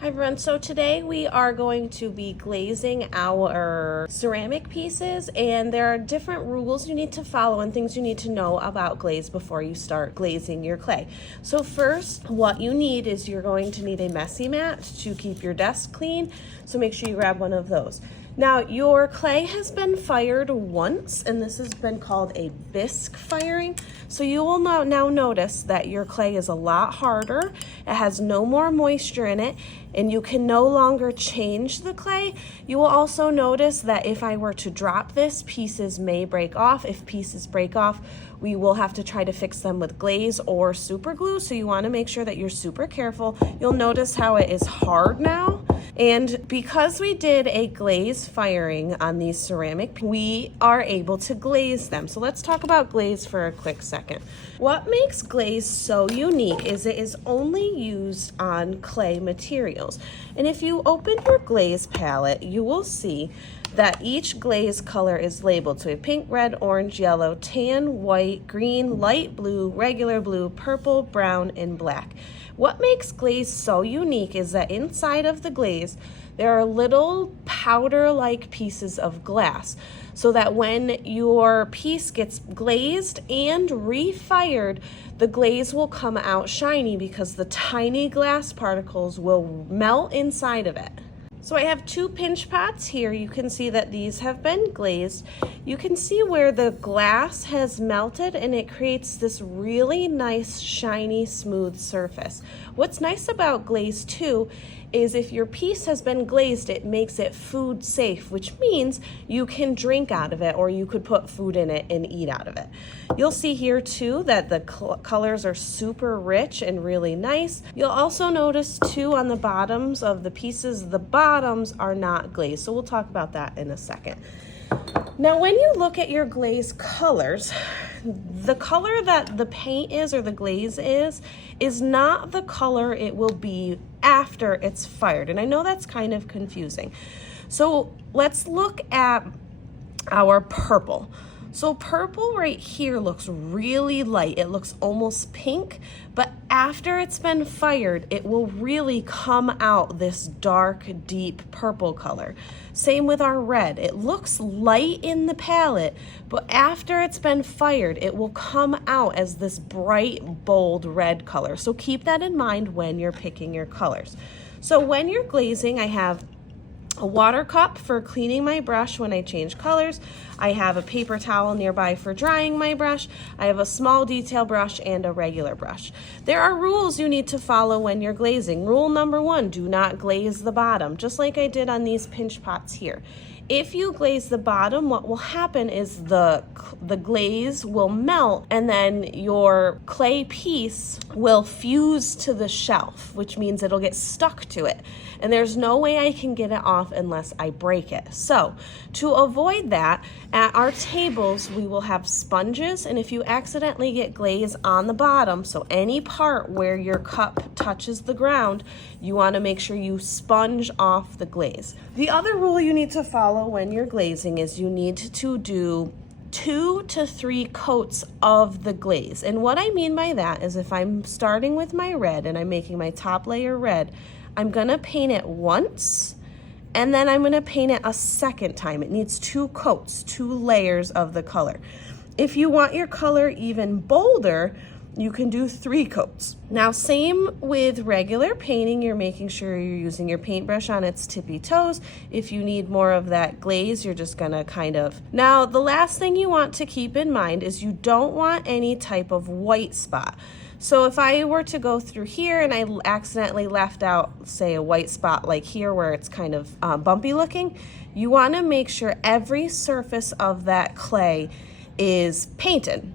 Hi everyone, so today we are going to be glazing our ceramic pieces, and there are different rules you need to follow and things you need to know about glaze before you start glazing your clay. So first, what you need is you're going to need a messy mat to keep your desk clean, so make sure you grab one of those. Now, your clay has been fired once, and this has been called a bisque firing. So you will now notice that your clay is a lot harder. It has no more moisture in it, and you can no longer change the clay. You will also notice that if I were to drop this, pieces may break off. If pieces break off, we will have to try to fix them with glaze or super glue. So you want to make sure that you're super careful. You'll notice how it is hard now. And because we did a glaze firing on these ceramic, we are able to glaze them. So let's talk about glaze for a quick second. What makes glaze so unique is it is only used on clay materials. And if you open your glaze palette, you will see that each glaze color is labeled. So we have pink, red, orange, yellow, tan, white, green, light blue, regular blue, purple, brown, and black. What makes glaze so unique is that inside of the glaze, there are little powder-like pieces of glass, so that when your piece gets glazed and refired, the glaze will come out shiny because the tiny glass particles will melt inside of it. So I have two pinch pots here. You can see that these have been glazed. You can see where the glass has melted and it creates this really nice, shiny, smooth surface. What's nice about glaze too is if your piece has been glazed, it makes it food safe, which means you can drink out of it or you could put food in it and eat out of it. You'll see here too that the colors are super rich and really nice. You'll also notice too on the bottoms of the pieces, the bottoms are not glazed. So we'll talk about that in a second. Now, when you look at your glaze colors, the color that the paint is or the glaze is not the color it will be after it's fired. And I know that's kind of confusing. So let's look at our purple. So purple right here looks really light. It looks almost pink, but after it's been fired, it will really come out this dark, deep purple color. Same with our red. It looks light in the palette, but after it's been fired, it will come out as this bright, bold red color. So keep that in mind when you're picking your colors. So when you're glazing, I have a water cup for cleaning my brush when I change colors. I have a paper towel nearby for drying my brush. I have a small detail brush and a regular brush. There are rules you need to follow when you're glazing. Rule number 1, do not glaze the bottom, just like I did on these pinch pots here. If you glaze the bottom, what will happen is the glaze will melt and then your clay piece will fuse to the shelf, which means it'll get stuck to it. And there's no way I can get it off unless I break it. So to avoid that, at our tables, we will have sponges, and if you accidentally get glaze on the bottom, so any part where your cup touches the ground, you want to make sure you sponge off the glaze. The other rule you need to follow when you're glazing is you need to do 2 to 3 coats of the glaze. And what I mean by that is if I'm starting with my red and I'm making my top layer red, I'm gonna paint it once and then I'm gonna paint it a second time. It needs 2 coats, 2 layers of the color. If you want your color even bolder, you can do 3 coats. Now, same with regular painting, you're making sure you're using your paintbrush on its tippy toes. If you need more of that glaze, you're just gonna Now, the last thing you want to keep in mind is you don't want any type of white spot. So if I were to go through here and I accidentally left out, say, a white spot like here where it's kind of bumpy looking, you wanna make sure every surface of that clay is painted.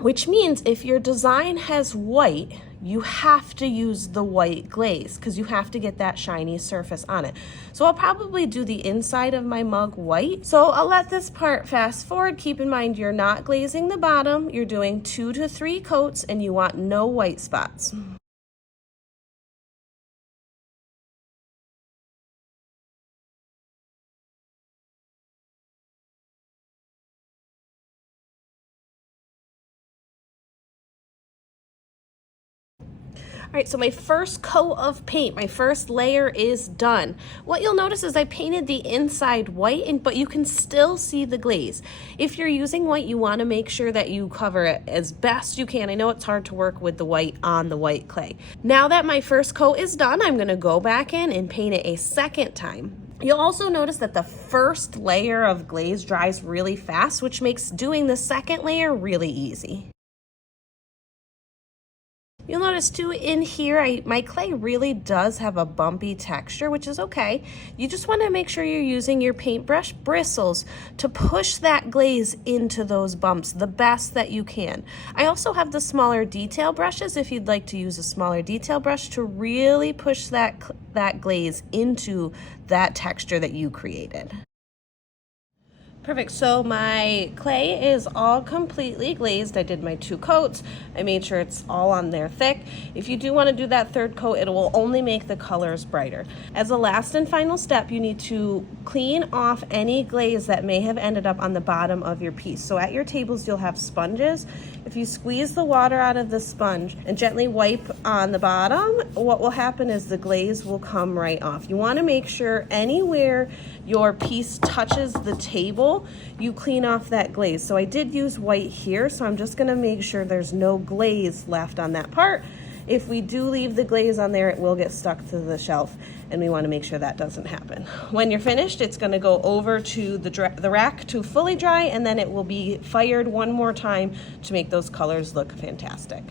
Which means if your design has white, you have to use the white glaze because you have to get that shiny surface on it. So I'll probably do the inside of my mug white. So I'll let this part fast forward. Keep in mind you're not glazing the bottom, you're doing 2 to 3 coats and you want no white spots. All right, so my first coat of paint, my first layer is done. What you'll notice is I painted the inside white, but you can still see the glaze. If you're using white, you want to make sure that you cover it as best you can. I know it's hard to work with the white on the white clay. Now that my first coat is done, I'm going to go back in and paint it a second time. You'll also notice that the first layer of glaze dries really fast, which makes doing the second layer really easy. You'll notice too in here, my clay really does have a bumpy texture, which is okay. You just want to make sure you're using your paintbrush bristles to push that glaze into those bumps the best that you can. I also have the smaller detail brushes if you'd like to use a smaller detail brush to really push that glaze into that texture that you created. Perfect, so my clay is all completely glazed. I did my 2 coats. I made sure it's all on there thick. If you do want to do that third coat, it will only make the colors brighter. As a last and final step, you need to clean off any glaze that may have ended up on the bottom of your piece. So at your tables, you'll have sponges. If you squeeze the water out of the sponge and gently wipe on the bottom, what will happen is the glaze will come right off. You want to make sure anywhere your piece touches the table, you clean off that glaze. So I did use white here, so I'm just gonna make sure there's no glaze left on that part. If we do leave the glaze on there, it will get stuck to the shelf, and we wanna make sure that doesn't happen. When you're finished, it's gonna go over to the rack to fully dry, and then it will be fired one more time to make those colors look fantastic.